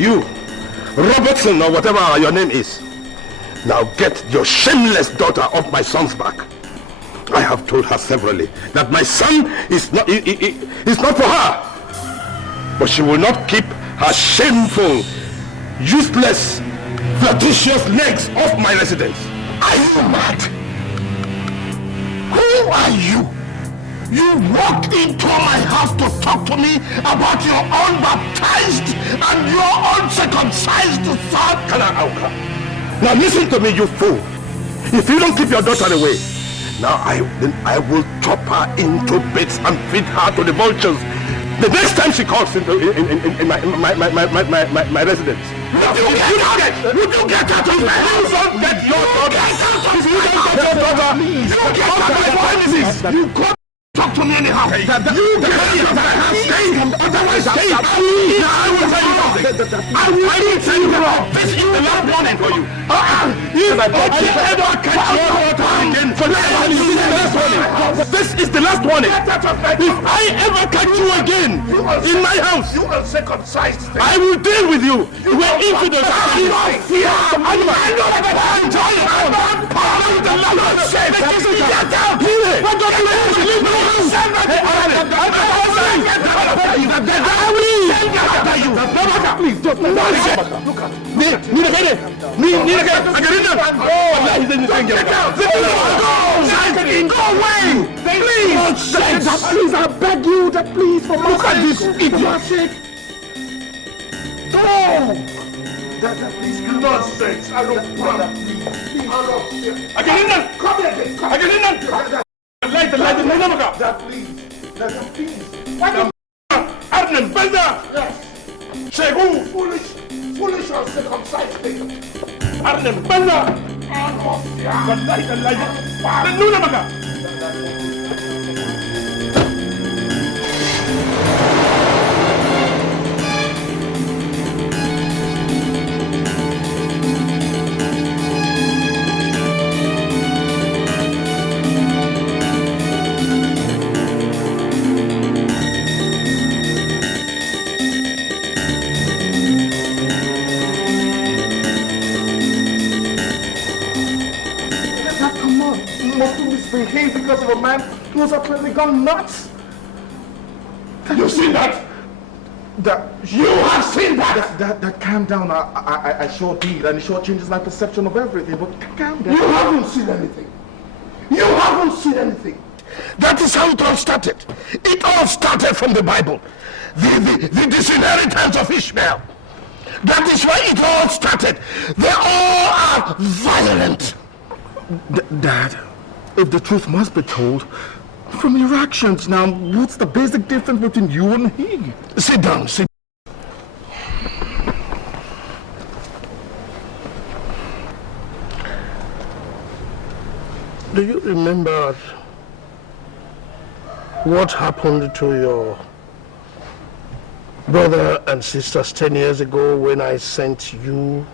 You, Robertson or whatever your name is, now get your shameless daughter off my son's back. I have told her severally that my son is not for her. But she will not keep her shameful, useless, flirtatious legs off my residence. Are you mad? Who are you? You walked into my house to talk to me about your unbaptized and your uncircumcised son? Now listen to me, you fool. If you don't keep your daughter away, now I will chop her into bits and feed her to the vultures the next time she calls in my residence. Would you get out of my house? You don't get your daughter. If you don't get your daughter, you get out of my premises. You can't talk to me anyhow. You get out of my house. Otherwise, stay. I will tell you something. I will tell you wrong. This is the last warning for you. If I ever catch your daughter again, this is the last warning. If I ever catch you again in my house, you uncircumcised thing, I will deal with you. You are infidels. Please, just look at Go away! Please, I beg you, please, for my sake. Look at this idiot. Go! Please, nonsense. I don't want please. Come here. Please. Arnhem, Belda! Yes. Shegu! Foolish uncircumcised thing. Arnhem, Belda! Behave because of a man who has clearly gone nuts. You seen that? You have seen that? That calm down. I sure did, and it sure changes my perception of everything. But calm down. You haven't seen anything. You haven't seen anything. That is how it all started. It all started from the Bible. The disinheritance of Ishmael. That is why it all started. They all are violent. Dad, if the truth must be told, from your actions now, what's the basic difference between you and he? Sit down, sit down. Do you remember what happened to your brother and sisters 10 years ago when I sent you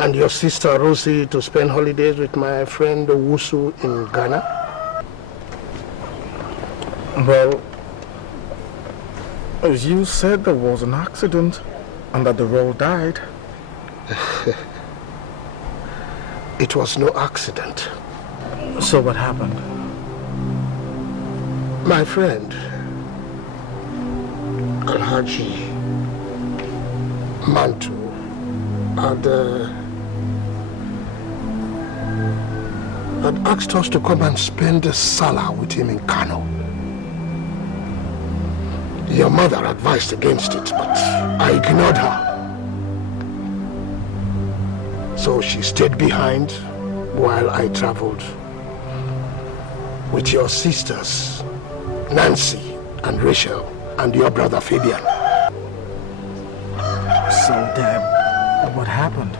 and your sister Rosie to spend holidays with my friend Owusu in Ghana? Well, as you said, there was an accident and that they all died. It was no accident. So what happened? My friend, Alhaji Mantu, had asked us to come and spend the Salah with him in Kano. Your mother advised against it, but I ignored her. So she stayed behind while I traveled with your sisters, Nancy and Rachel, and your brother Fabian. So, Dad, what happened?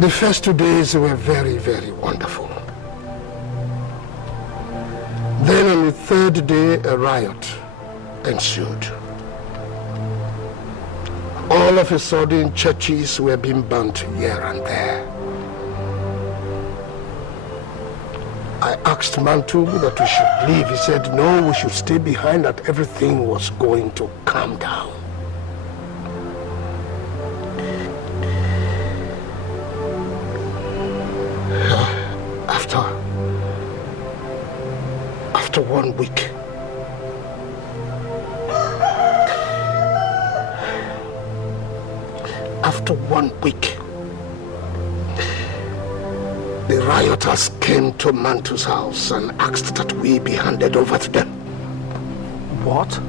The first 2 days were very, very wonderful. Then on the third day, a riot ensued. All of a sudden, churches were being burnt here and there. I asked Mantu that we should leave. He said, no, we should stay behind, that everything was going to calm down. After 1 week, the rioters came to Mantu's house and asked that we be handed over to them. What?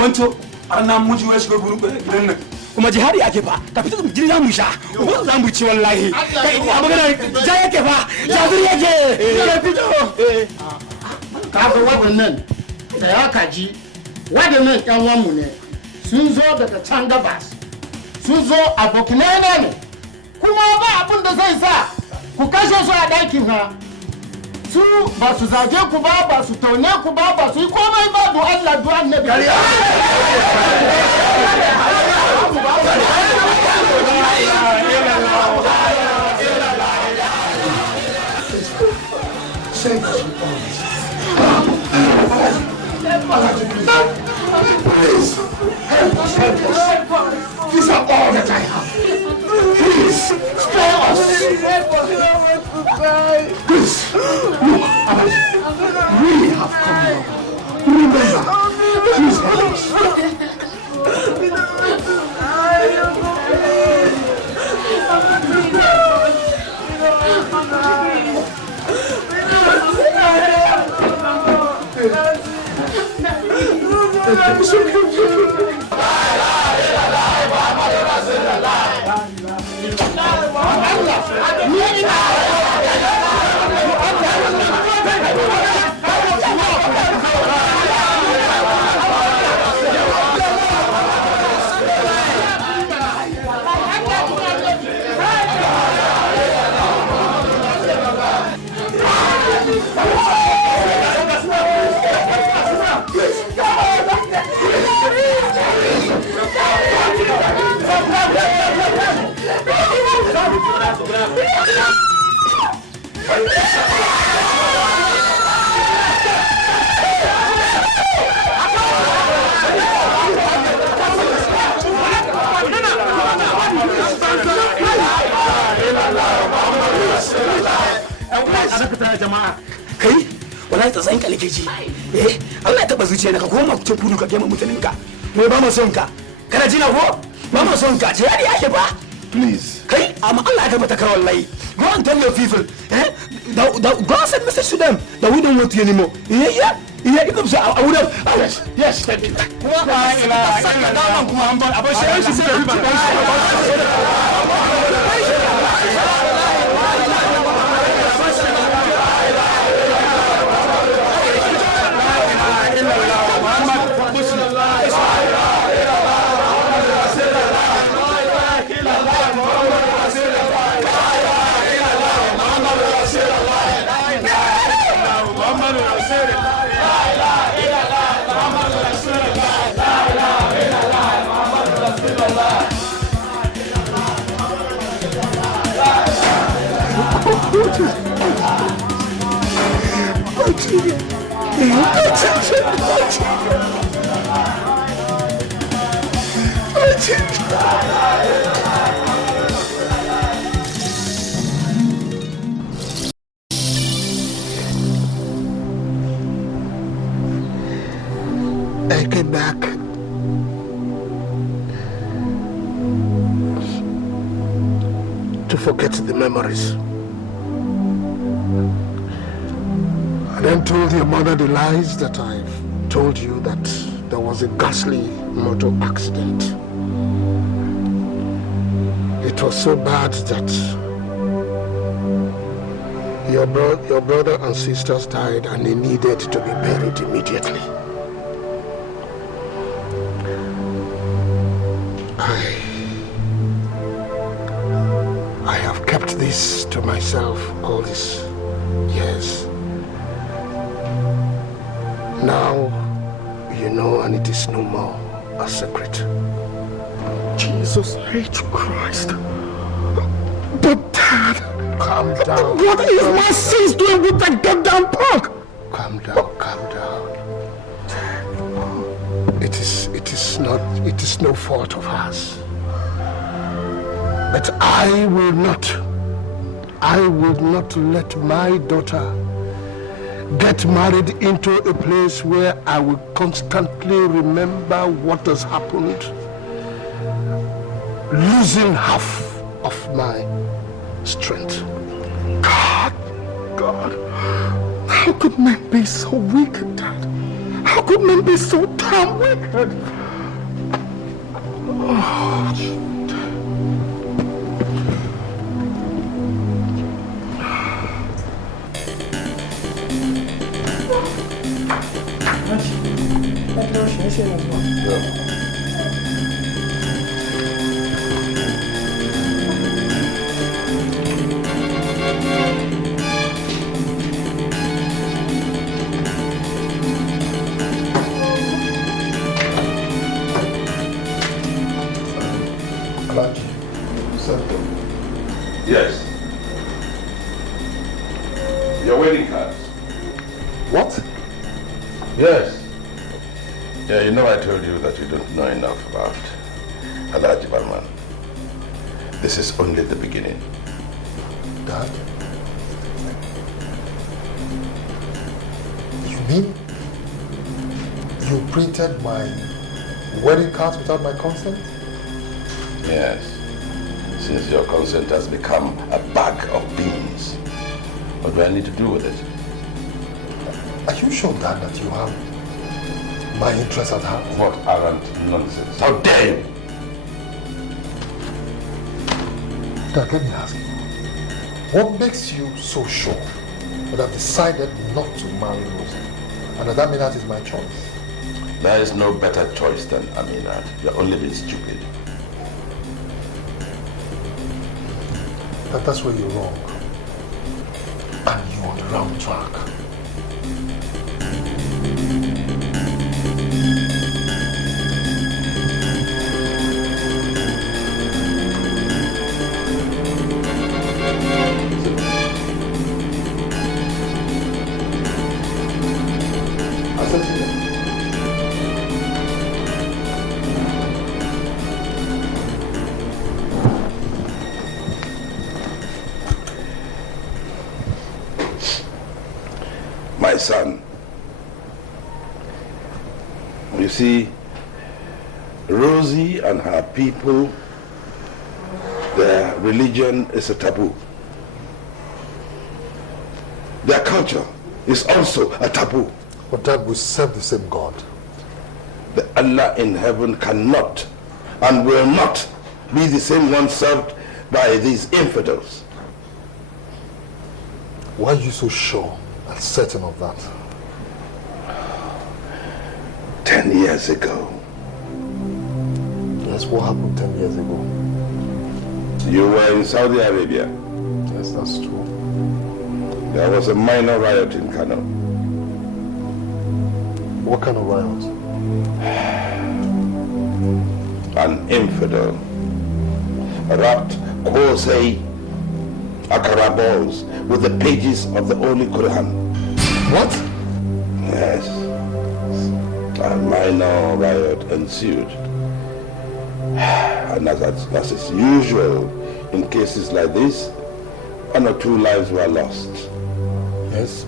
Manto ana muji wai shiga gurin gidan nan kuma jihadi ake fa ka fito jini za mu sha ko za mu ci wallahi kai a magana ja yake fa jazuri yake ya fito ka ga wadannan da ya kaji wadannan ƴan wanmu ne sun zo daga can gabas sun zo abokanai ne kuma ba abin da zai sa ku kashe su a ɗakin ha su ba su zage ku ba su taune ku ba su yi komai ba do Allah do annabi Please, help us. These are all that I have. Please, spare us. Please, look, we have come here. Remember, please help us. jama'a kai wallahi ta tsanka likeji Allah ya taba zuciya ka koma ku kudu ka kema mutanen ka me ba mu son ka kana jina ko ba mu son ka ce yari yake ba Please. Kai amma Allah ya tabbata kar wallahi go and tell your people go and send message to them that we don't want you anymore yeah it comes I would have yes thank you I came back forget the memories. I then told your mother the lies that I've told you, that there was a ghastly motor accident. It was so bad that your brother and sisters died and they needed to be buried immediately. I have kept this to myself all these years. Now you know, and it is no more a secret. Jesus H. Christ. But Dad, Calm down. what is my sis doing with that goddamn punk? Calm down, calm down. It is no fault of hers. But I will not let my daughter get married into a place where I will constantly remember what has happened, losing half of my strength. God, how could men be so wicked, Dad? How could men be so damn wicked? Yes. Your wedding cards. What? Yes. Yeah, you know I told you that you don't know enough about Alhaji Barman. This is only the beginning. Dad? You mean you printed my wedding cards without my consent? Yes. Since your consent has become a bag of beans. What do I need to do with it? Are you sure, Dad, that you have my interest at heart? What arrant nonsense. How dare you! Dad, let me ask you. What makes you so sure that I've decided not to marry Rosie? And that Aminat is my choice? There is no better choice than Aminat. You're only being stupid. That's where you're wrong. And you're on the wrong track. My son, you see, Rosie and her people, their religion is a taboo. Their culture is also a taboo. But Dad, we serve the same God. The Allah in heaven cannot and will not be the same one served by these infidels. Why are you so sure and certain of that? 10 years ago. Yes, what happened 10 years ago? You were in Saudi Arabia. Yes, that's true. There was a minor riot in Kano. What kind of riot? An infidel wrapped Kosei Akarabos with the pages of the Holy Quran. What? Yes. A minor riot ensued. And as is usual in cases like this, 1 or 2 lives were lost. Yes.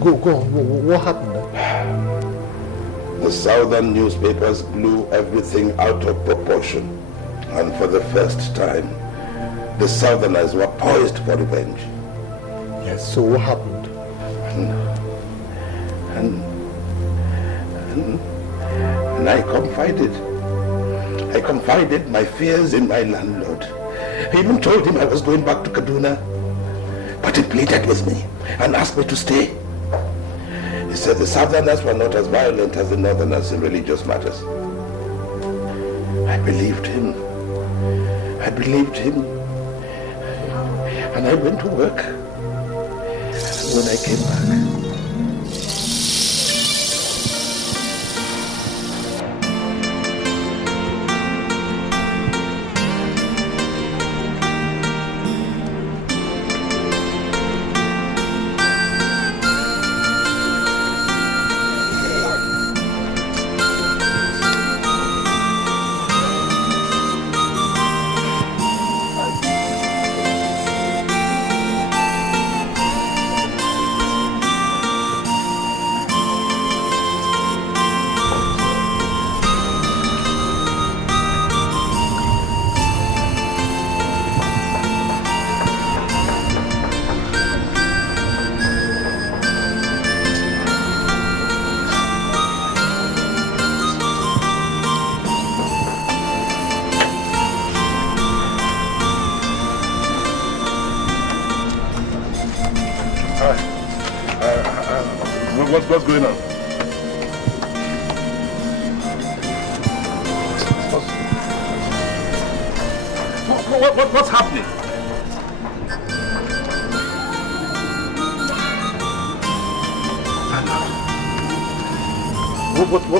Go on. What happened then? The southern newspapers blew everything out of proportion. And for the first time, the Southerners were poised for revenge. Yes, so what happened? And I confided my fears in my landlord. I even told him I was going back to Kaduna. But he pleaded with me and asked me to stay. He said the Southerners were not as violent as the Northerners in religious matters. I believed him. And I went to work. When I came back, what's going on? What's happening?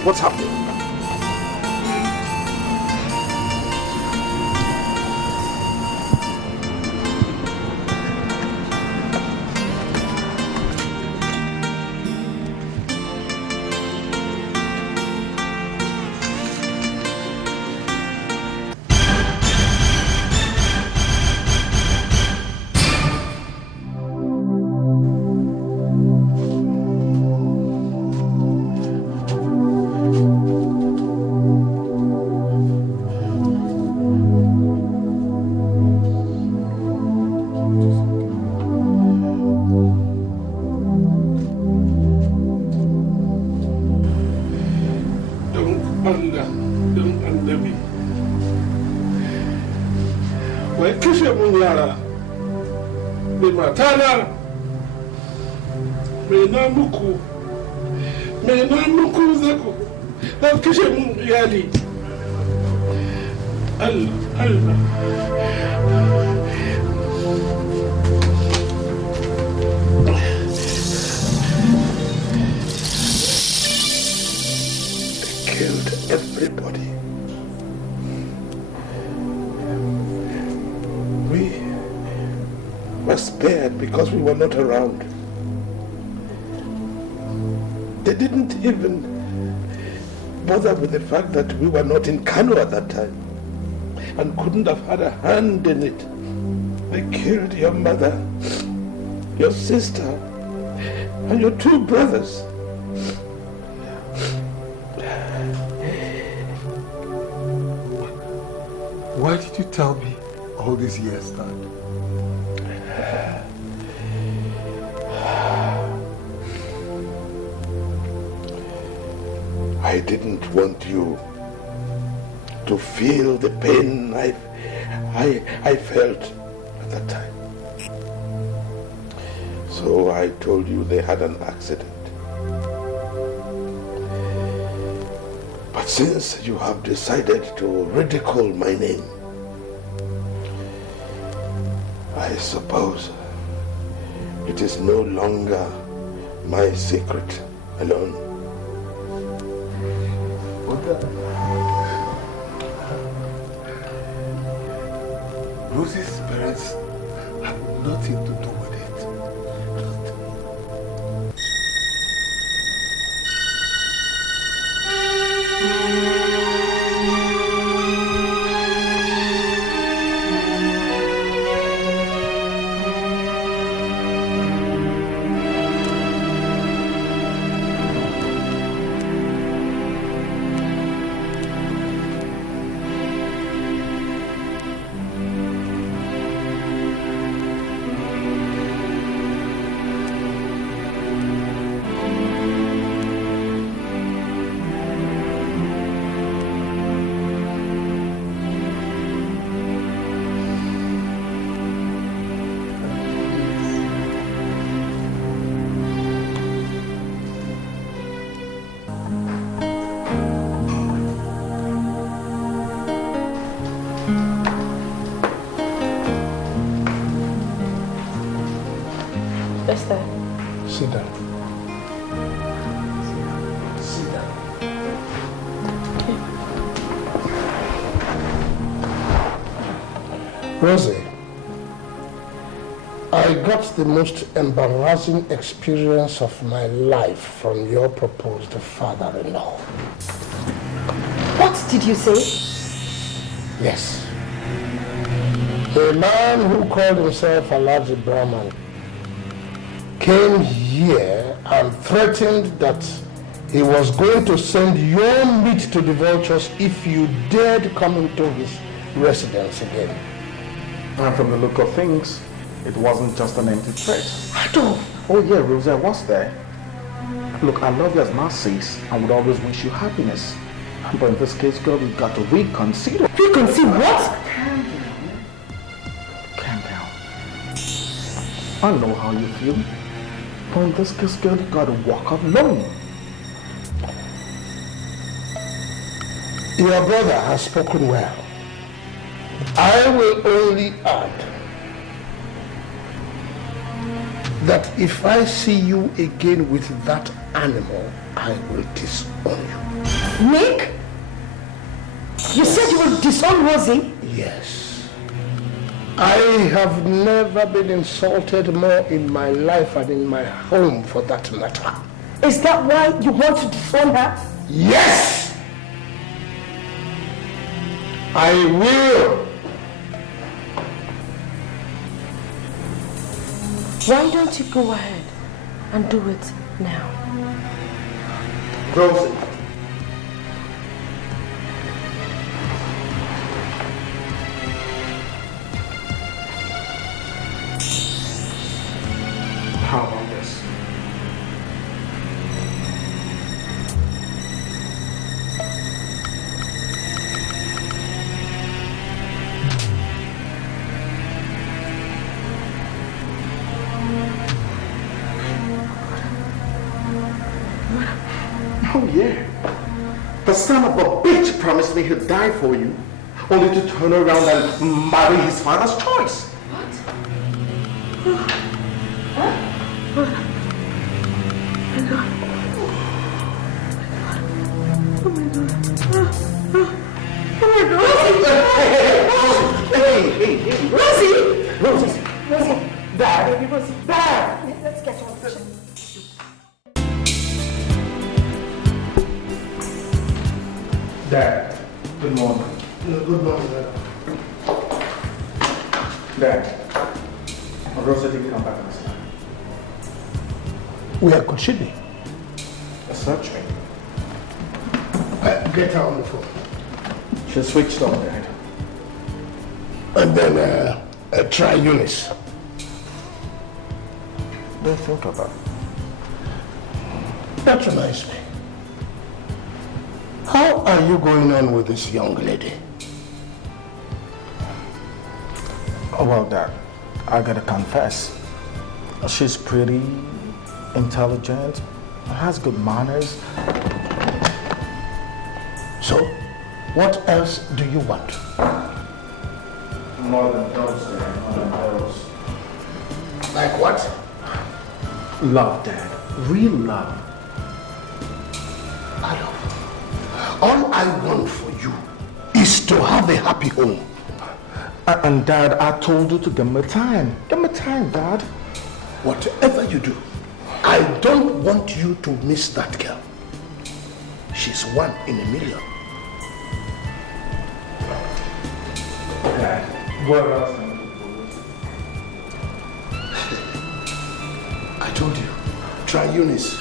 What's happening? Because we were not around. They didn't even bother with the fact that we were not in Kano at that time and couldn't have had a hand in it. They killed your mother, your sister, and your two brothers. Why did you tell me all these years, Dad? I didn't want you to feel the pain I felt at that time. So I told you they had an accident. But since you have decided to ridicule my name, I suppose it is no longer my secret alone. Rosie's parents had nothing to do with it. Yes, sir. Sit down. Sit down. Rosie, I got the most embarrassing experience of my life from your proposed father-in-law. What did you say? Yes. A man who called himself Alaji Brahman came here and threatened that he was going to send your meat to the vultures if you dared come into his residence again. And from the look of things, it wasn't just an empty threat. Adolf! Oh yeah, Rosie, I was there. Look, I love you as Narcissus and would always wish you happiness. But in this case, girl, you've got to reconsider. Reconsider what? Calm down. I know how you feel. But in this case, girl, you got to walk up alone. Your brother has spoken well. I will only add that if I see you again with that animal, I will disown you. Nick? You said you will disown Rosie? Yes. I have never been insulted more in my life and in my home for that matter. Is that why you want to disown her? Yes! I will! Why don't you go ahead and do it now? Rosie. How about this? Oh yeah. The son of a bitch promised me he'd die for you, only to turn around and marry his father's choice. Rosie! Dad! Dad! Let's get on with it. Dad, good morning. Good morning, Dad. Dad, Rosa didn't come back this time. Where could she be? Search me. Get her on the phone. She switched on, Dad. And then try Eunice. Don't think about it. That reminds me. How are you going on with this young lady? Oh, well, Dad, I gotta confess. She's pretty, intelligent, has good manners. So, what else do you want? More than those, Dad, more than those. Like what? Love, Dad. Real love. All I want for you is to have a happy home. And Dad, I told you to give me time. Give me time, Dad. Whatever you do, I don't want you to miss that girl. She's one in a million. Dad, where else am I? I told you, try Eunice.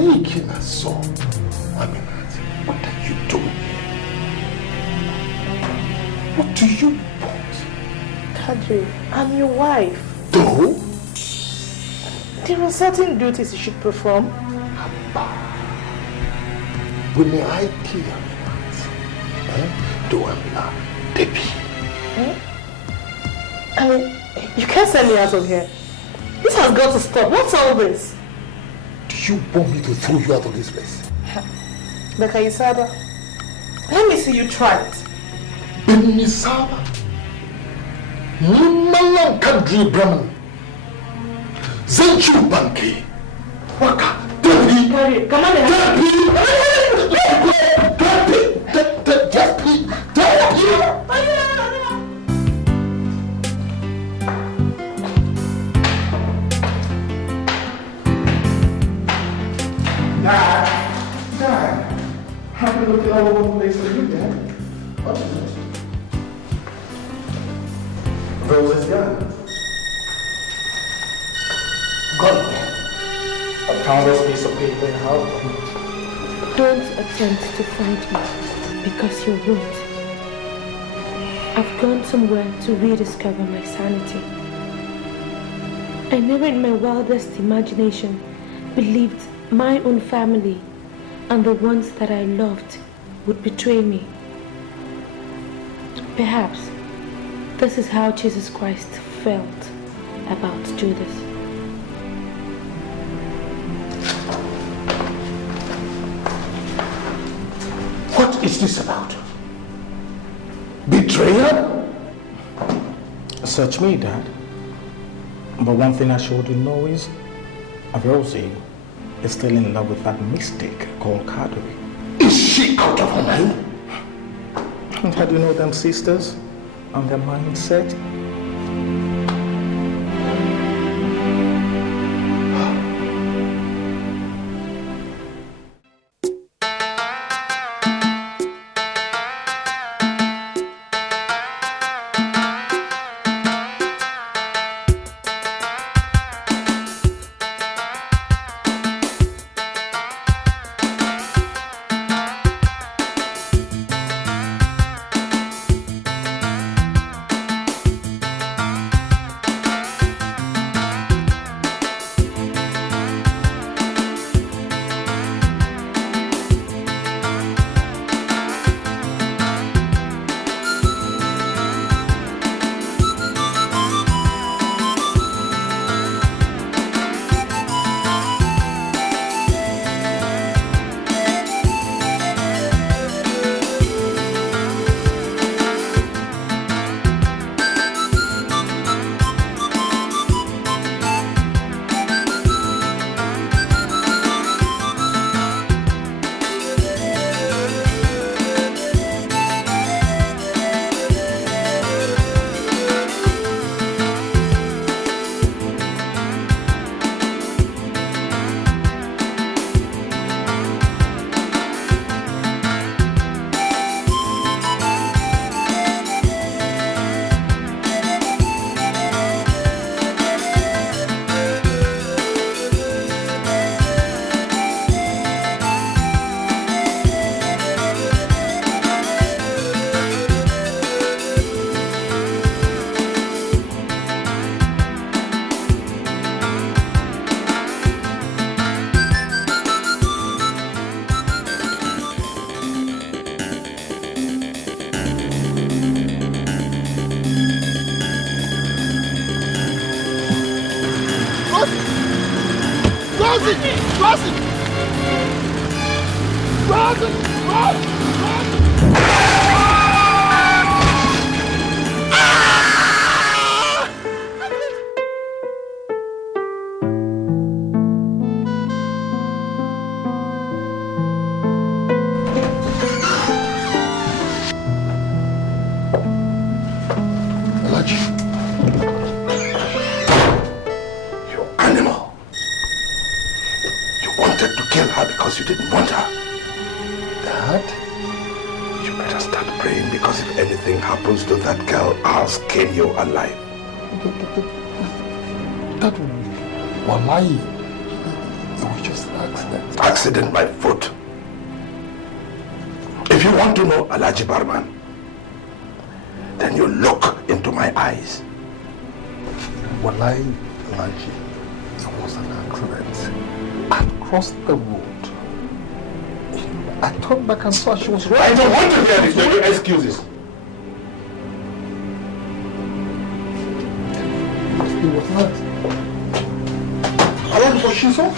making us so. I mean, what are you doing? What do you want? Kadri, I'm your wife. Though? There are certain duties you should perform. When I kill your man, do I baby? I mean, you can't send me out of here. This has got to stop. What's all this? Do you want me to throw you out of this place? Bekayisaba, let me see you try it. Benisaba? Nimalang Kadri Brahman. Zenchu Banki. Waka. Devi. Come on, Dad, I've been looking all over the place for you, Dad. What is it? Rose's gun. God, I found this piece of paper in her room. Don't attempt to find me, because you won't. I've gone somewhere to rediscover my sanity. I never in my wildest imagination believed my own family and the ones that I loved would betray me. Perhaps this is how Jesus Christ felt about Judas. What is this about? Betrayal? Search me, Dad. But one thing I sure do know is Rosie is still in love with that mystic called Kadri. Is she out of her mind? And how do you know them sisters and their mindset? That wallahi, it was just an accident. accident my foot. If you want to know Alhaji Barman, then you look into my eyes. Wallahi, Alhaji, it was an accident. I crossed the road. I turned back and saw she was right. I don't want to hear these excuses. It was not. How long was she so?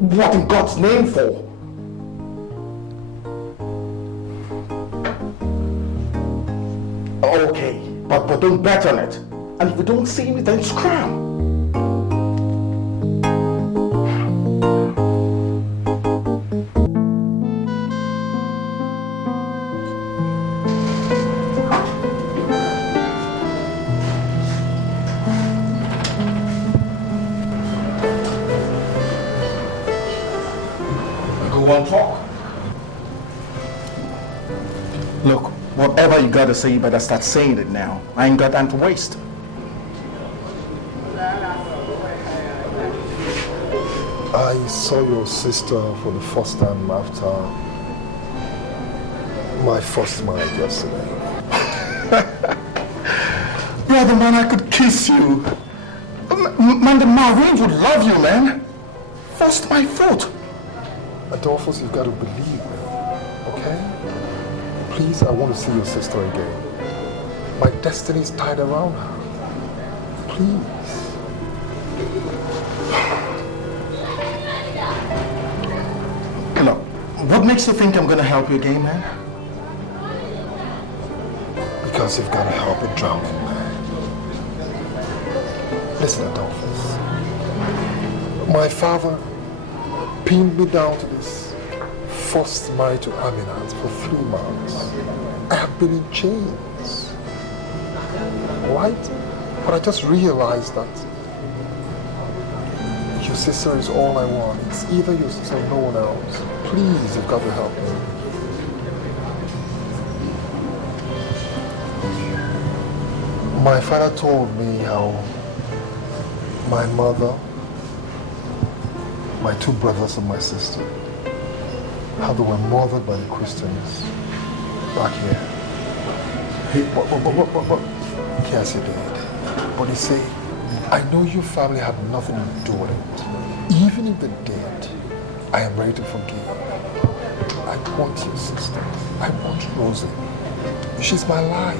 What in God's name for? Okay, but don't bet on it. And if you don't see me, then scram. Look, whatever you gotta say, you better start saying it now. I ain't got time to waste. I saw your sister for the first time after my first marriage yesterday. Brother, man, I could kiss you. Man, the Marines would love you, man. First my foot. Adolphus, you've got to believe me, okay? Please, I want to see your sister again. My destiny is tied around her. Please. You know, what makes you think I'm gonna help you again, man? Because you've got to help a drowning man. Listen, Adolphus. My father pinned me down to this forced marriage to Aminat for 3 months. I have been in chains. Right? But I just realized that your sister is all I want. It's either your sister or no one else. Please, you've got to help me. My father told me how my mother, my 2 brothers and my sister, how they were murdered by the Christians back here. Yes, he did. But he said, I know your family had nothing to do with it. Even if they did, I am ready to forgive. I want your sister. I want Rosie. She's my life.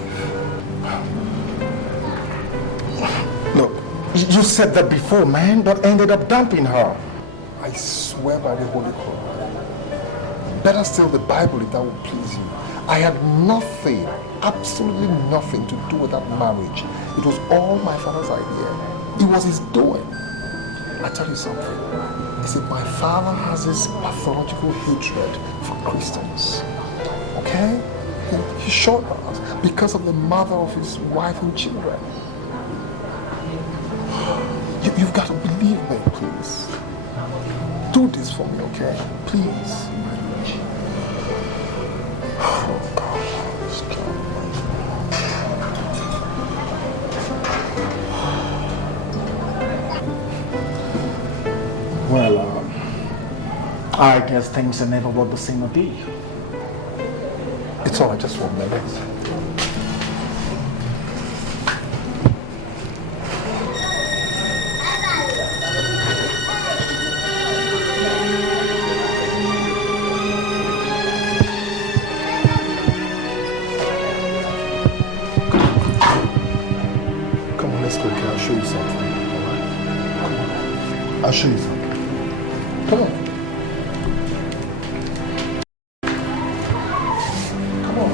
Look, you said that before, man, but ended up dumping her. I swear by the Holy Quran. Better still the Bible if that would please you. I had nothing, absolutely nothing to do with that marriage. It was all my father's idea. It was his doing. I tell you something. He said my father has this pathological hatred for Christians. Okay? He sure does. Because of the mother of his wife and children. You've got to believe me, please. Do this for me, okay? Please. Oh, God. Well, I guess things are never what they seem to be. It's all right, just 1 minute. I'll show you something. Come on. Come on.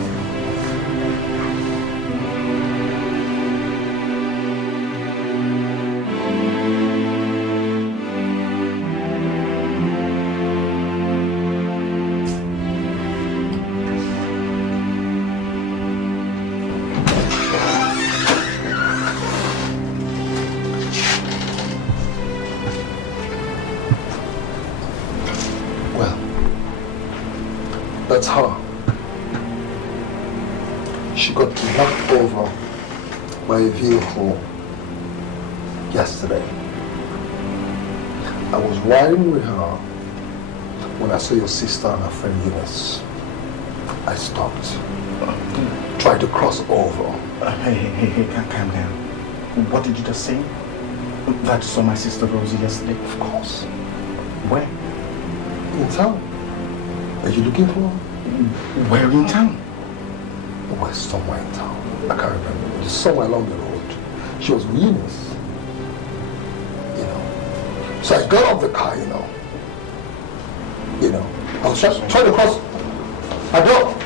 That's her. She got knocked over by a vehicle yesterday. I was riding with her when I saw your sister and her friend Eunice. I stopped. Tried to cross over. Hey, calm down. What did you just say? That you saw my sister Rosie yesterday? Of course. Where? In town. Are you looking for her? Where in town? Well, somewhere in town. I can't remember. Just somewhere along the road. She was with Eunice. You know. So I got off the car, you know. I was trying to cross. I don't.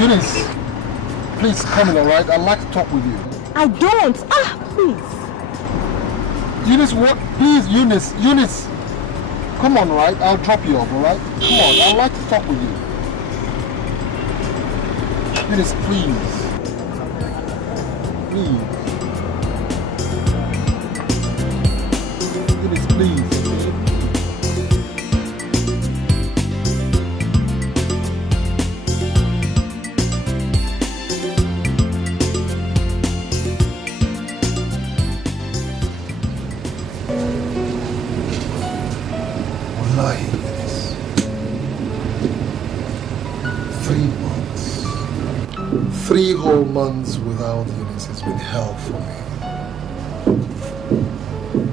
Eunice, please come in, all right? I'd like to talk with you. I don't. Please. Eunice, what? Please, Eunice. Come on, right? I'll drop you off, all right? Come on, I'd like to talk with you. Eunice, please. Eunice, please. Wallahi, Eunice. 3 months. 3 whole months without Eunice has been hell for me.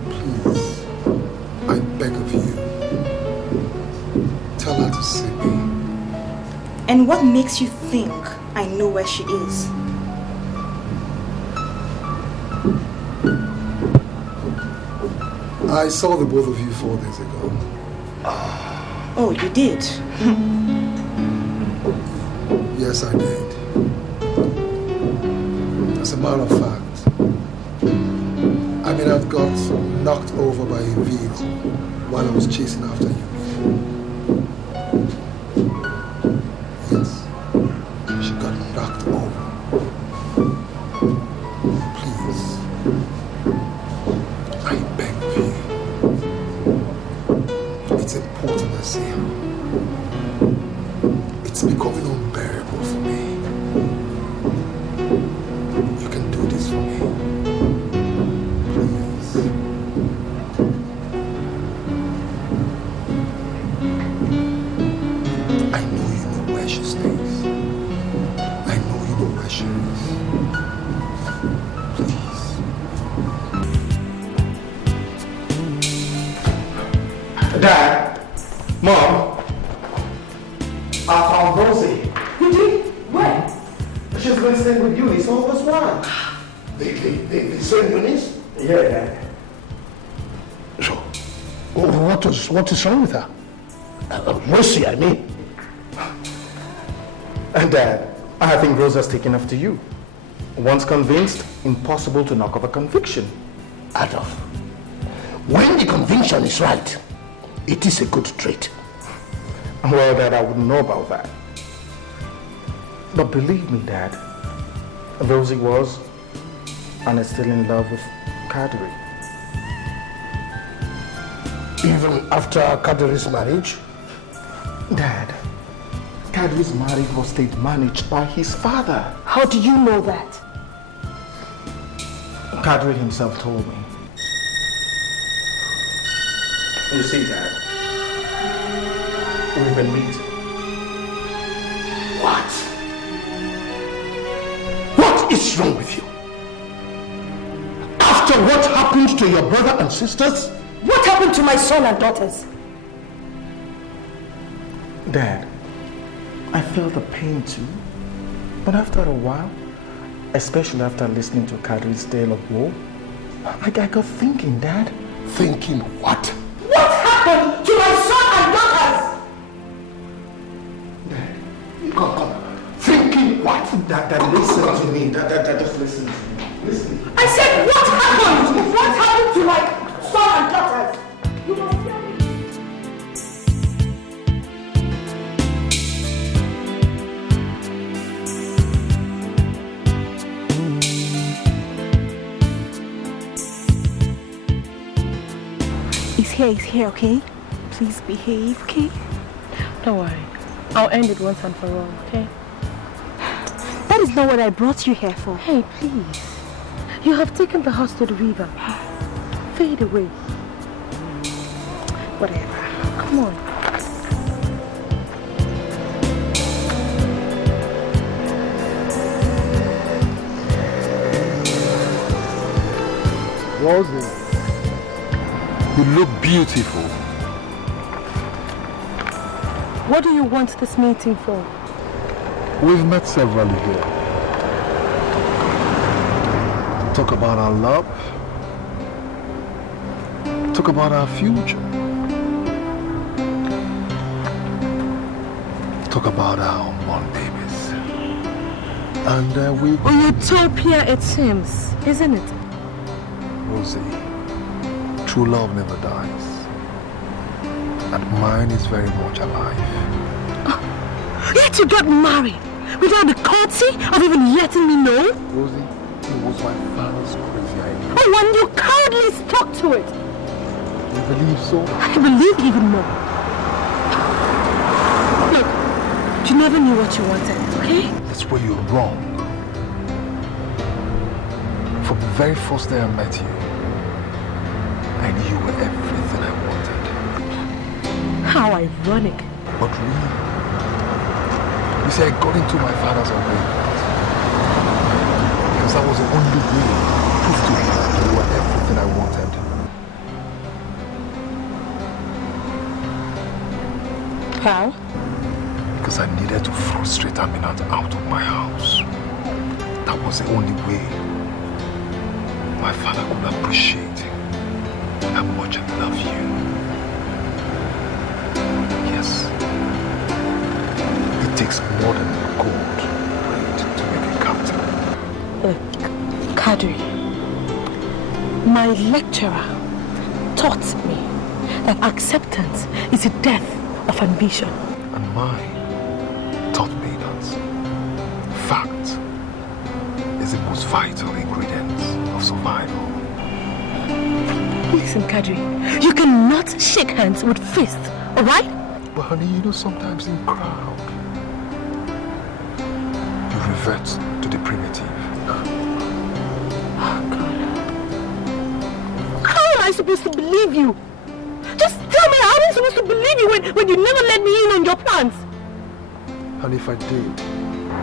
Please, I beg of you, tell her to see me. And what makes you think I know where she is? I saw the both of you 4 days ago. Oh, you did? Yes, I did. As a matter of fact, I've got knocked over by a vehicle while I was chasing after you. Yes, she got knocked over. Please, I beg of you. It's important I see her. It's becoming unbearable for me. You can do this for me. Please. I know you know where she stays. I know you know where she is. Please. Dad, Mom, I found Rosie. You did? Where? She's been staying with Eunice all this while. The same Eunice? Yeah. So, what is wrong with her? Mercy, I mean. And Dad, I think Rosa's taken after you. Once convinced, impossible to knock off a conviction. Adolf, when the conviction is right, it is a good trait. Well, Dad, I wouldn't know about that. But believe me, Dad, Rosie was and is still in love with Kadri. Even after Kadri's marriage? Dad, Kadri's marriage was state managed by his father. How do you know that? Kadri himself told me. You see, Dad, we've been meeting. What? What is wrong with you? After what happened to your brother and sisters? What happened to my son and daughters? Dad, I felt the pain too. But after a while, especially after listening to Kadri's tale of woe, I got thinking, Dad. Thinking what? What happened to my son and daughters? Come. Thinking what? Dad, listen to me. Dad, just listen to me. Listen. I said, what happened? What happened to my son and daughters? You must tell me. He's here, okay? Please behave, okay? Don't worry. I'll end it once and for all, okay? That is not what I brought you here for. Hey, please. You have taken the horse to the river. Fade away. Whatever. Come on. Rosie, you look beautiful. What do you want this meeting for? We've met severally here. Talk about our love. Talk about our future. Talk about our unborn babies. And we... Utopia it seems, isn't it? Rosie, true love never dies. And mine is very much alive. Yet you got married without the courtesy of even letting me know? Rosie, it was my father's crazy idea. Oh, and you cowardly stuck to it. You believe so? I believe even more. Look, you never knew what you wanted, okay? That's where you're wrong. From the very first day I met you, I knew you were everything I wanted. How ironic. But really, you see, I got into my father's agreement because that was the only way to prove to him that you were everything I wanted. How? Because I needed to frustrate Aminat out of my house. That was the only way my father could appreciate how much I love you. Yes. It takes more than a gold braid to make a captain. Kadri, my lecturer taught me that acceptance is the death of ambition. And mine taught me that fact is the most vital ingredient of survival. Listen, Kadri, you cannot shake hands with fists, alright? But honey, you know, sometimes in crowd, you revert to the primitive. Oh, God. How am I supposed to believe you? Just tell me, how am I supposed to believe you when you never let me in on your plans? And if I did,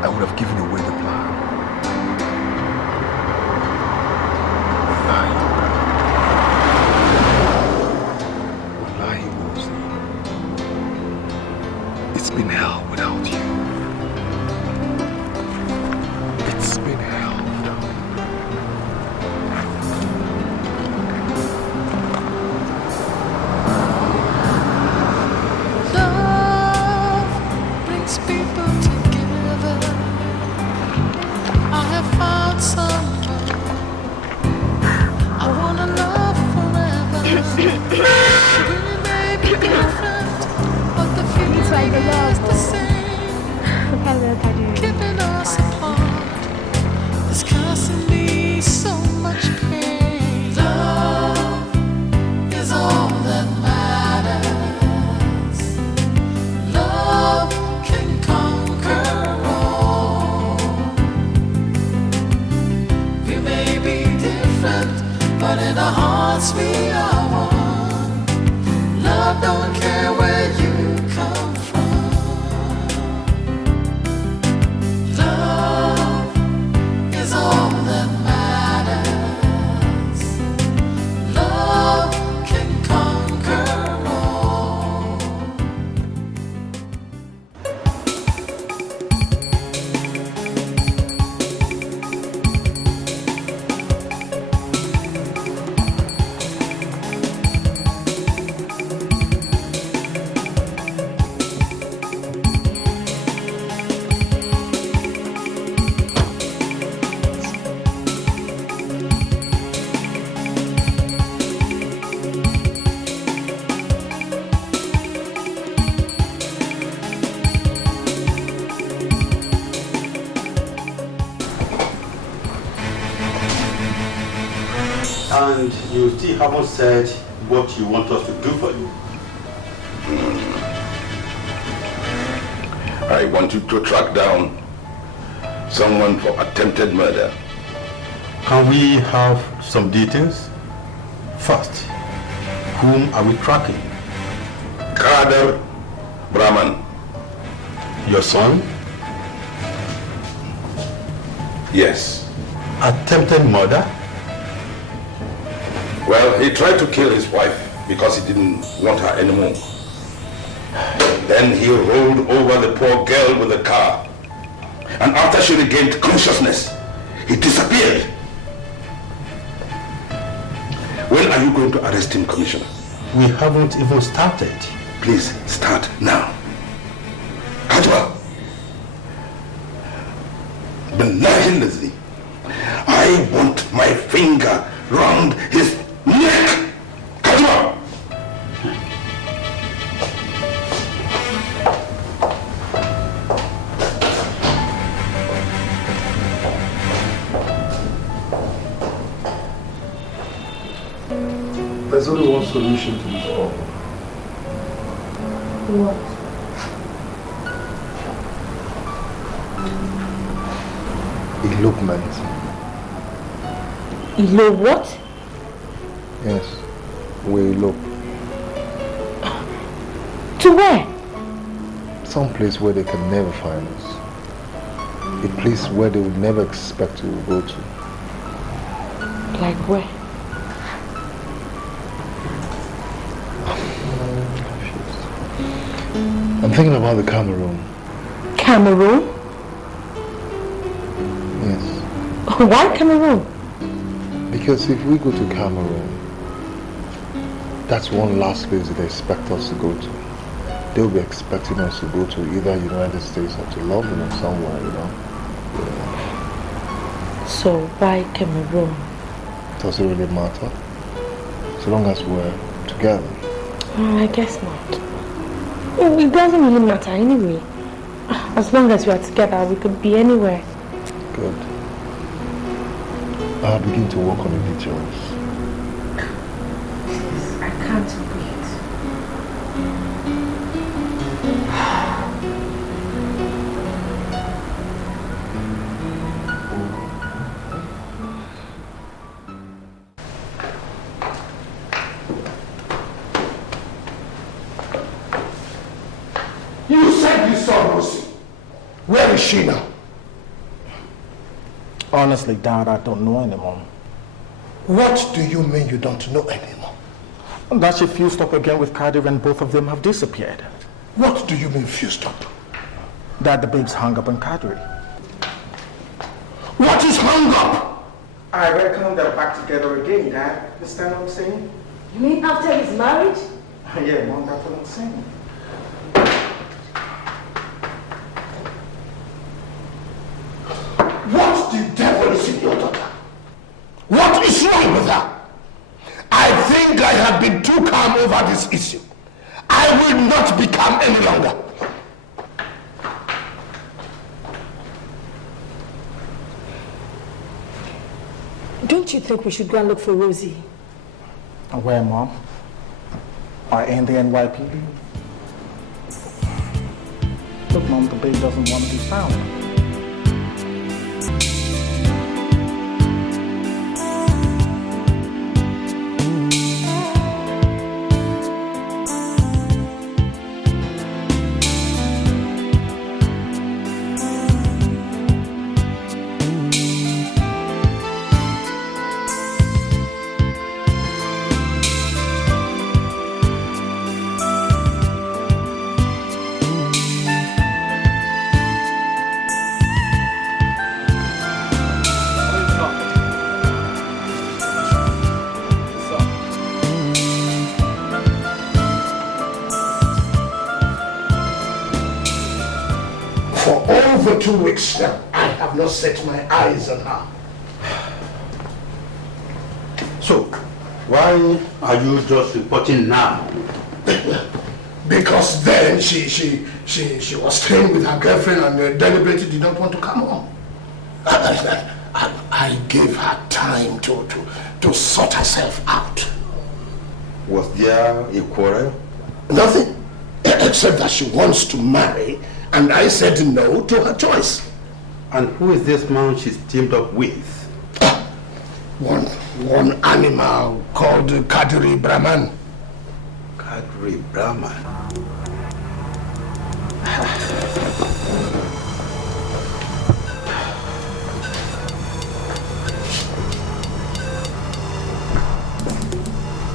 I would have given away the plan. Wallahi, Rosie. It's been hell without you. It's been hell without you. Love brings people together. I have found someone I wanna love forever. We may be different, but the feeling is the same. Keeping us apart is causing me so much pain. Love is all that matters. Love can conquer all. We may be different, but in our hearts we are one. Love don't care where you come from. And you still haven't said what you want us to do for you. I want you to track down someone for attempted murder. Can we have some details? First, whom are we tracking? Kader Brahman. Your son? Yes. Attempted murder? Well, he tried to kill his wife because he didn't want her anymore. Then he rolled over the poor girl with the car. And after she regained consciousness, he disappeared. When are you going to arrest him, Commissioner? We haven't even started. Please, start now. Kajwa. Billahi, I want my finger round his neck. Kajwa. There's only one solution to this problem. What? Elopement. Elope what? Yes, we elope. To where? Some place where they can never find us. A place where they would never expect we will go to. Like where? I'm thinking about the Cameroon. Cameroon? Yes. Why Cameroon? Because if we go to Cameroon, that's one last place they expect us to go to. They'll be expecting us to go to either United States or to London or somewhere, you know. So why Cameroon? Does it really matter? So long as we're together. I guess not. It doesn't really matter anyway. As long as we are together, we could be anywhere. Good. I'll begin to work on the details. I can't wait. You said you saw Rosie. Where is she now? Honestly, Dad, I don't know anymore. What do you mean you don't know anymore? That she fused up again with Cardiff and both of them have disappeared. What do you mean fused up? That the babes hung up on Kadri. What is hung up? I reckon they're back together again, Dad. Understand what I'm saying? You mean after his marriage? Yeah, Mom, that's what I'm saying. What the devil is in your daughter? What is wrong with her? I think I have been too calm over this issue. I will not be calm any longer. Don't you think we should go and look for Rosie? Where, Mom? Or in the NYPD? Look, Mom, the babe doesn't want to be found. For 2 weeks now, I have not set my eyes on her. So, why are you just reporting now? Because then she was staying with her girlfriend and deliberately did not want to come home. I gave her time to sort herself out. Was there a quarrel? Nothing, except that she wants to marry, and I said no to her choice. And who is this man she's teamed up with? One animal called Kadri Brahman. Kadri Brahman.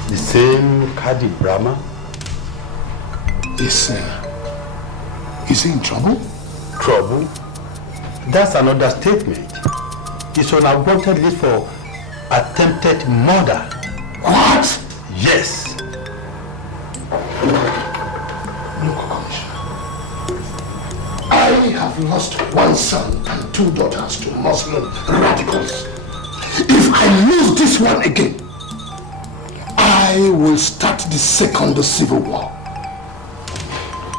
The same Kadri Brahman? Is he in trouble? Trouble? That's another statement. He's on a wanted list for attempted murder. What? Yes. Look, Commissioner. I have lost one son and 2 daughters to Muslim radicals. If I lose this one again, I will start the second civil war.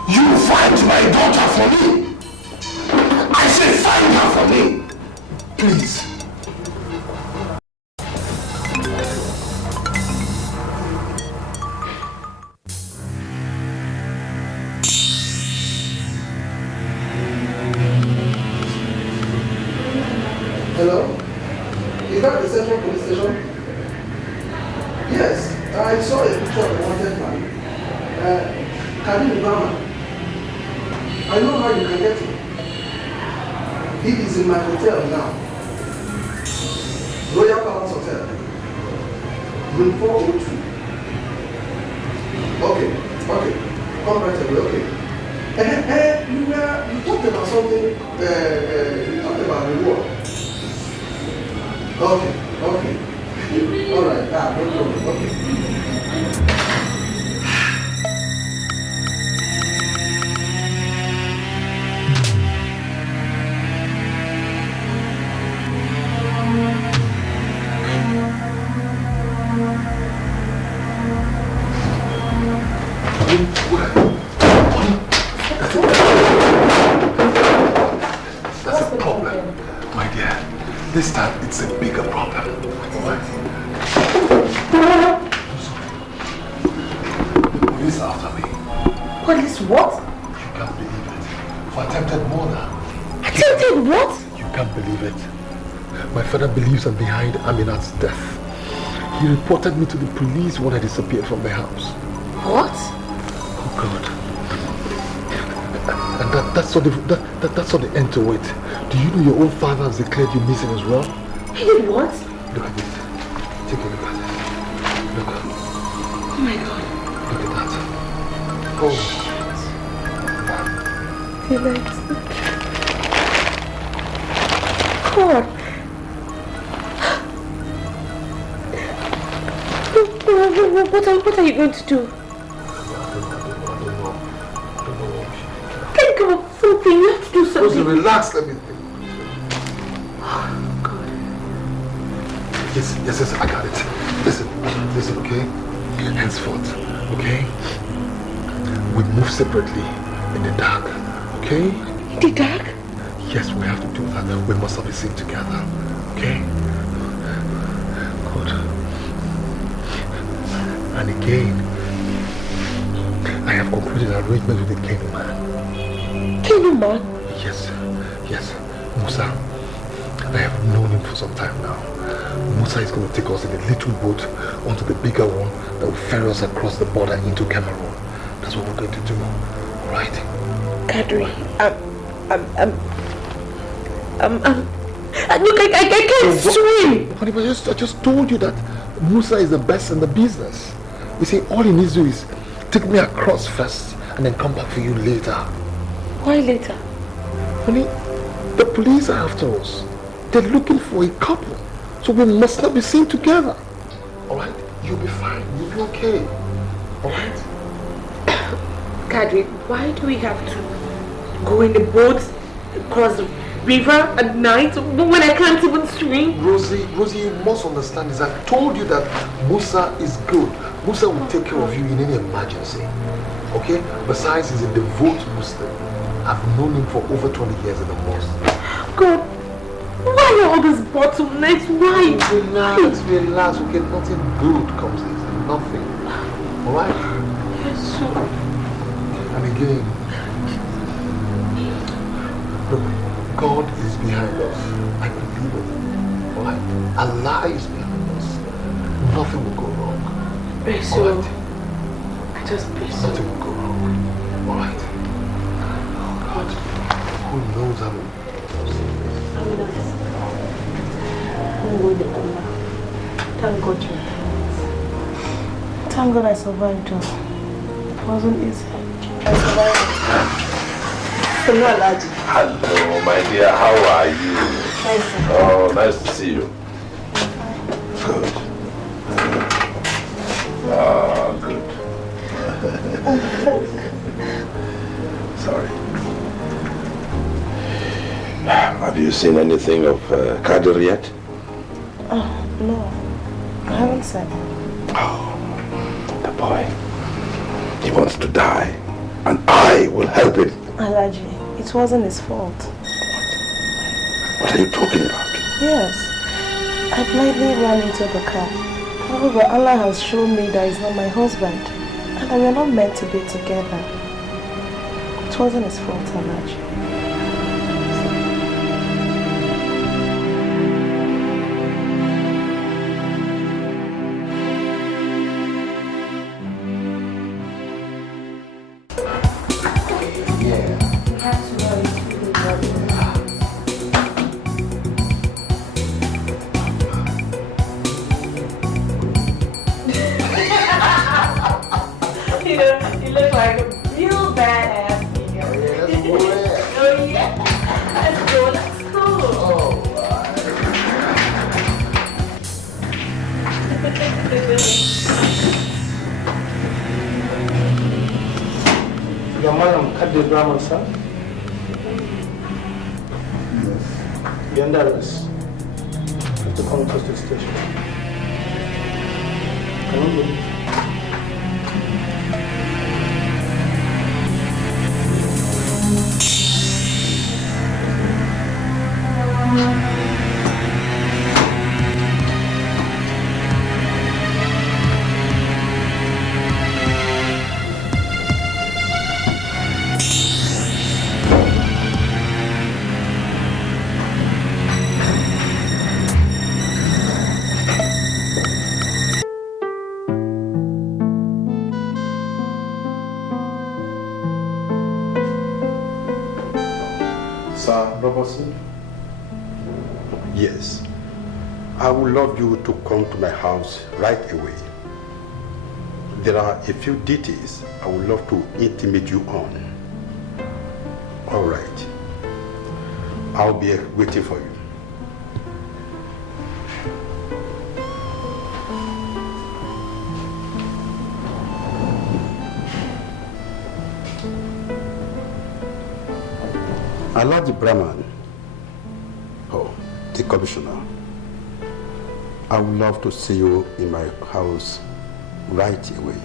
You find my daughter for me. I say find her for me. Please. Hello? Is that the Central Police Station? Yes, I saw a picture of a wanted man. Karim Brahman. I know how you can get him. He is in my hotel now. Royal Palace Hotel. Room 402. Okay. Come right away, okay. You talked about something, you talked about reward. Okay. Alright, no problem, okay. That's a problem, my dear. This time it's a bigger problem. The police are after me. Police what? You can't believe it. For attempted murder. Attempted what? You can't believe it. My father believes I'm behind Aminat's death. He reported me to the police when I disappeared from the house. What? Oh God. And that's not the end to it. Do you know your own father has declared you missing as well? He did what? Look at this. Take a look at it. Look. Oh my God. Look at that. Oh. God. What are you going to do? Think of something. You have to do something. Rosie, relax. Let me think. Oh, God. Yes, I got it. Listen, okay? Henceforth, okay? We move separately in the dark, okay? In the dark? Yes, we have to do that. We must not be seen together, okay? Good. And again, I have concluded an arrangement with the Kenu man. Kenu man? Yes. Musa. I have known him for some time now. Musa is going to take us in a little boat onto the bigger one that will ferry us across the border into Cameroon. That's what we're going to do, alright? Kadri, look, I can't swim. Honey, but I just told you that Musa is the best in the business. You see, all he needs to do is take me across first and then come back for you later. Why later? Honey, the police are after us. They're looking for a couple. So we must not be seen together. Alright? You'll be fine. You'll be okay. Alright? Kadri, why do we have to go in the boat across the river at night when I can't even swim? Rosie, you must understand this. I told you that Musa is good. Musa will take care of you in any emergency. Okay? Besides, he's a devout Muslim. I've known him for over 20 years in the mosque. God, why Why all these bottlenecks? Why? Relax, okay? Nothing good comes easy. Nothing. Alright? Yes, sir. And again, look, God is behind us. I believe it. Alright? Allah is behind us. Nothing will go wrong. Yes, Alright? I just pray so. Nothing will go wrong. Alright? But who knows how to... Thank God you. Thank God I survived. It wasn't easy. I survived. Hello, my dear. How are you? Nice. Oh, nice to see you. Good. Ah, good. Sorry. Have you seen anything of Kadir yet? Oh, no. I haven't said. Oh, the boy. He wants to die. And I will help him. Alaji, it wasn't his fault. What are you talking about? Yes. I blindly ran into the car. However, Allah has shown me that he's not my husband. And that we're not meant to be together. It wasn't his fault, Alaji. You look like a real badass nigga. Oh yeah. That's cool. That's cool. Your man cut the grammar, sir? Yes. You're under arrest. You have to come to the station. Come on, go. Robertson? Yes. I would love you to come to my house right away. There are a few details I would love to intimate you on. All right. I'll be waiting for you. Alaji Brahman, the commissioner, I would love to see you in my house right away.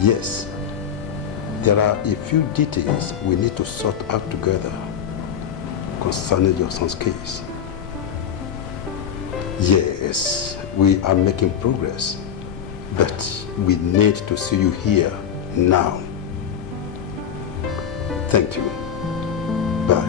Yes, there are a few details we need to sort out together concerning your son's case. Yes, we are making progress, but we need to see you here now. Thank you. Bye.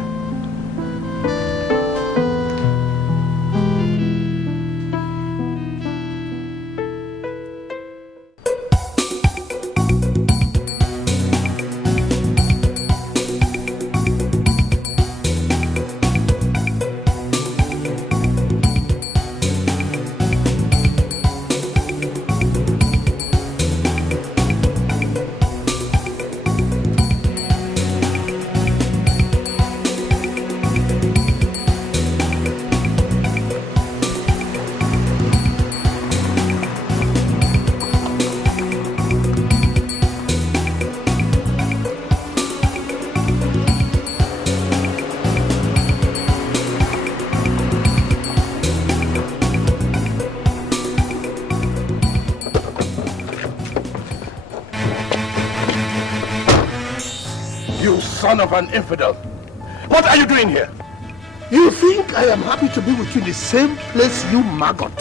Son of an infidel. What are you doing here? You think I am happy to be with you in the same place, you maggot?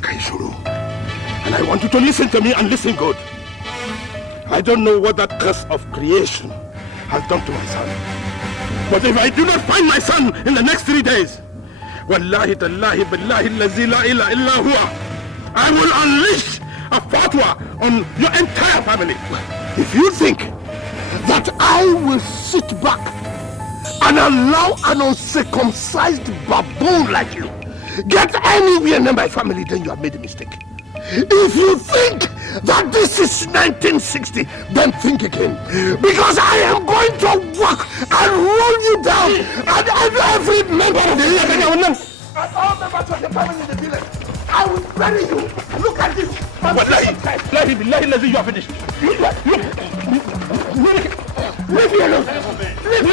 Kaishuru, and I want you to listen to me and listen good. I don't know what that curse of creation has done to my son. But if I do not find my son in the next 3 days, wallahi tallahi billahi allazi la ilaha illa huwa, I will unleash a fatwa on your entire family. If you think that I will sit back and allow an uncircumcised baboon like you get anywhere near my family, then you have made a mistake. If you think that this is 1960, then think again. Because I am going to walk and roll you down and every member of the village and all members of the family in the village. I will bury you. Look at this. Wallahi, you are finished. Leave me alone. Leave me.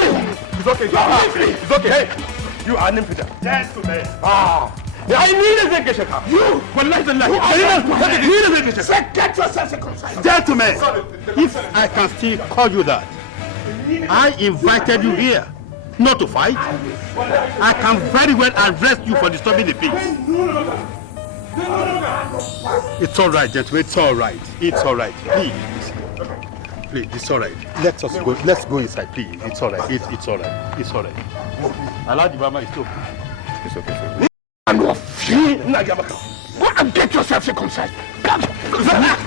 It's okay. It's okay. Hey, you are an infidel. Gentlemen. I need a vacation. You. Get yourself circumcised. Gentlemen, if I can still call you that, I invited you here not to fight. I can very well arrest you for disturbing the peace. It's all right, gentlemen. It's all right. It's all right. Please, it's all right. Let's go. Let's go inside, please. It's all right. It's all right. It's all right. Allah the Brahma is okay. It's okay. And of you, go and get yourself circumcised. Get yourself.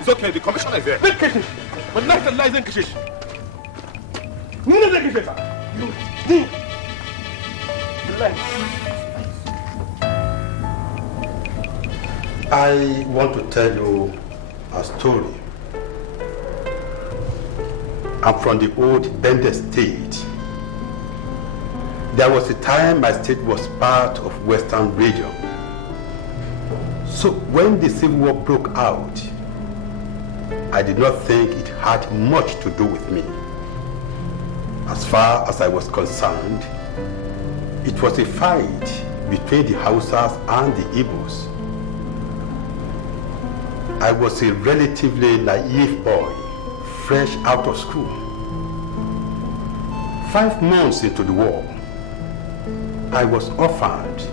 It's okay. The commissioner is there. But not the license kishish. I want to tell you a story. I'm from the old Bende state. There was a time my state was part of Western region. So when the Civil War broke out, I did not think it had much to do with me. As far as I was concerned, it was a fight between the Hausas and the Igbos. I was a relatively naive boy, fresh out of school. 5 months into the war, I was orphaned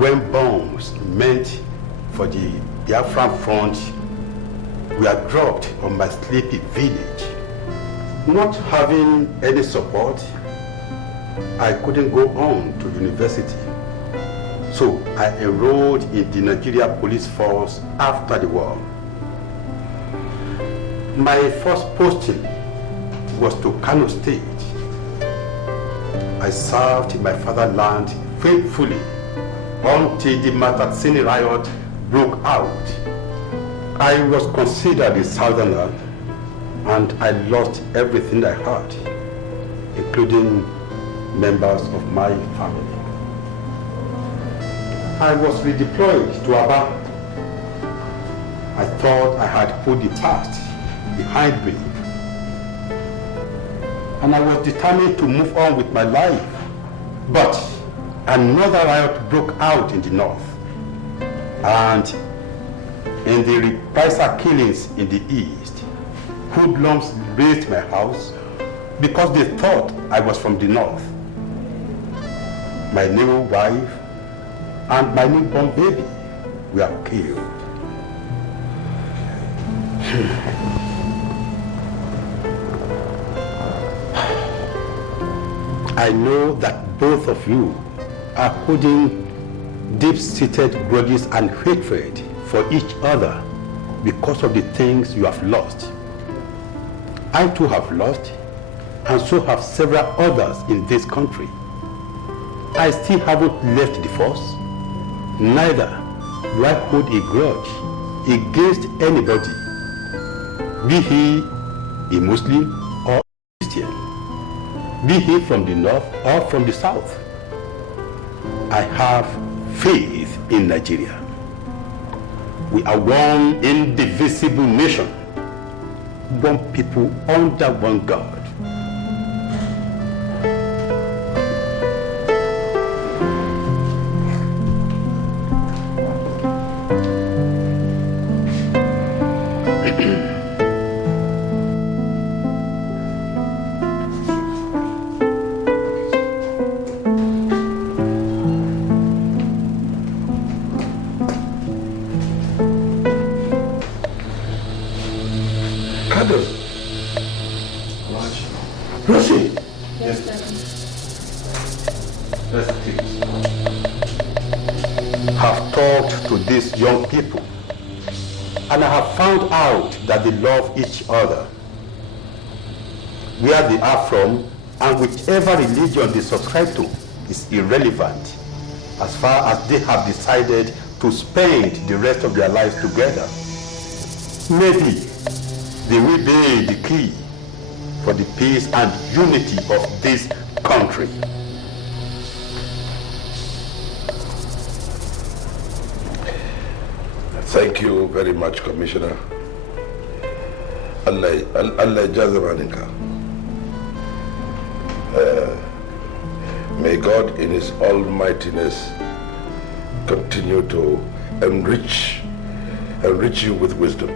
when bombs meant for the Biafran front were dropped on my sleepy village. Not having any support, I couldn't go on to university. So I enrolled in the Nigeria Police Force after the war. My first posting was to Kano State. I served my fatherland faithfully until the Matatsini riot broke out. I was considered a southerner and I lost everything I had, including members of my family. I was redeployed to Aba. I thought I had put the past behind me, and I was determined to move on with my life. But another riot broke out in the north, and in the reprisal killings in the east, hoodlums raised my house because they thought I was from the north. My new wife and my newborn baby were killed. I know that both of you are holding deep-seated grudges and hatred for each other because of the things you have lost. I too have lost, and so have several others in this country. I still haven't left the force. Neither do I hold a grudge against anybody, be he a Muslim or Christian, be he from the north or from the south. I have faith in Nigeria. We are one indivisible nation, one people under one God. Hello. Rosie. Yes, Let's take have talked to these young people, and I have found out that they love each other. Where they are from and whichever religion they subscribe to is irrelevant as far as they have decided to spend the rest of their lives together. Maybe they will be the key for the peace and unity of this country. Thank you very much, Commissioner. Allah Jazamaninka. May God in His almightiness continue to enrich you with wisdom.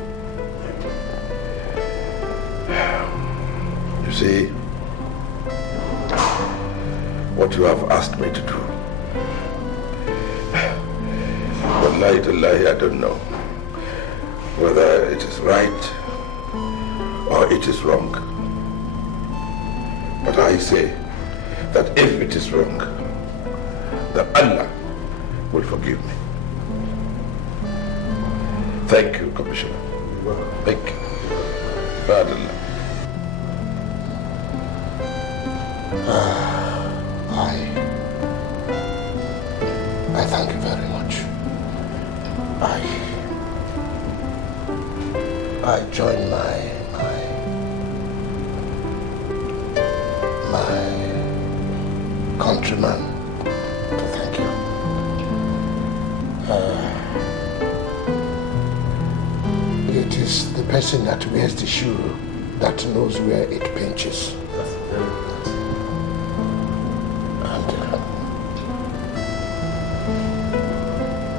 You see, what you have asked me to do, wallahi, I don't know whether it is right or it is wrong. But I say that if it is wrong, that Allah will forgive me. Thank you, Commissioner. Thank you. Pardon. I thank you very much. I join my countrymen to thank you. It is the person that wears the shoe that knows where it pinches. That's very good. And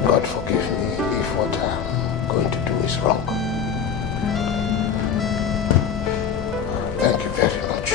God forgive me if what I'm going to do is wrong. Thank you very much.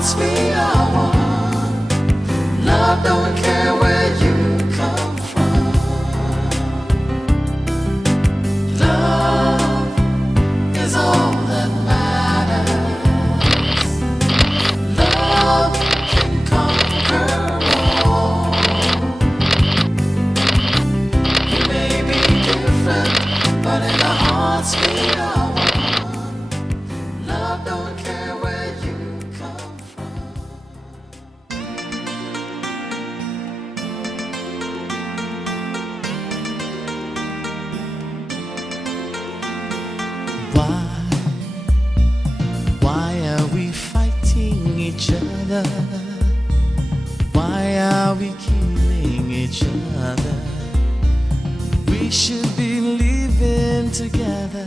hearts we are one. Love don't care where you come from. Love is all that matters. Love can conquer all. You may be different, but in our hearts we are one. Love don't care where you come from. Why are we fighting each other? Why are we killing each other? We should be living together.